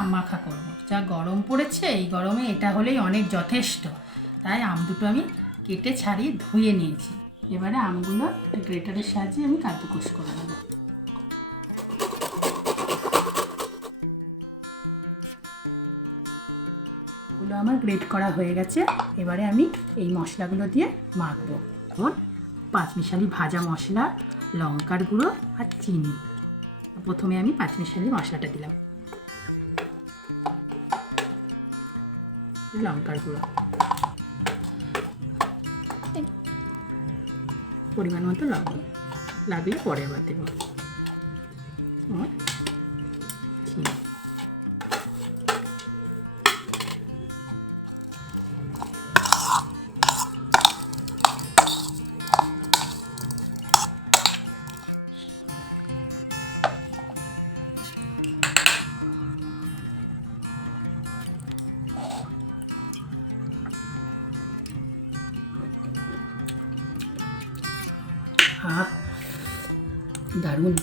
আম মাখা করবো। যা গরম পড়েছে, এই গরমে এটা হলেই অনেক যথেষ্ট। তাই আম দুটো আমি কেটে ছাড়িয়ে ধুয়ে নিয়েছি। এবারে আমগুলো গ্রেটারের সাহায্যে আমি কাদ্দুকস করে নেব। এগুলো আমার গ্রেট করা হয়ে গেছে। এবারে আমি এই মশলাগুলো দিয়ে মাখবো। এখন পাঁচমিশালি ভাজা মশলা, লঙ্কার গুঁড়ো আর চিনি। প্রথমে আমি পাঁচমিশালি মশলাটা দিলাম, লঙ্কার গুঁড়ো, পরিমাণ মতো লবণ, লাগলে পরে আবার দেবো, চিনি। দারুণ।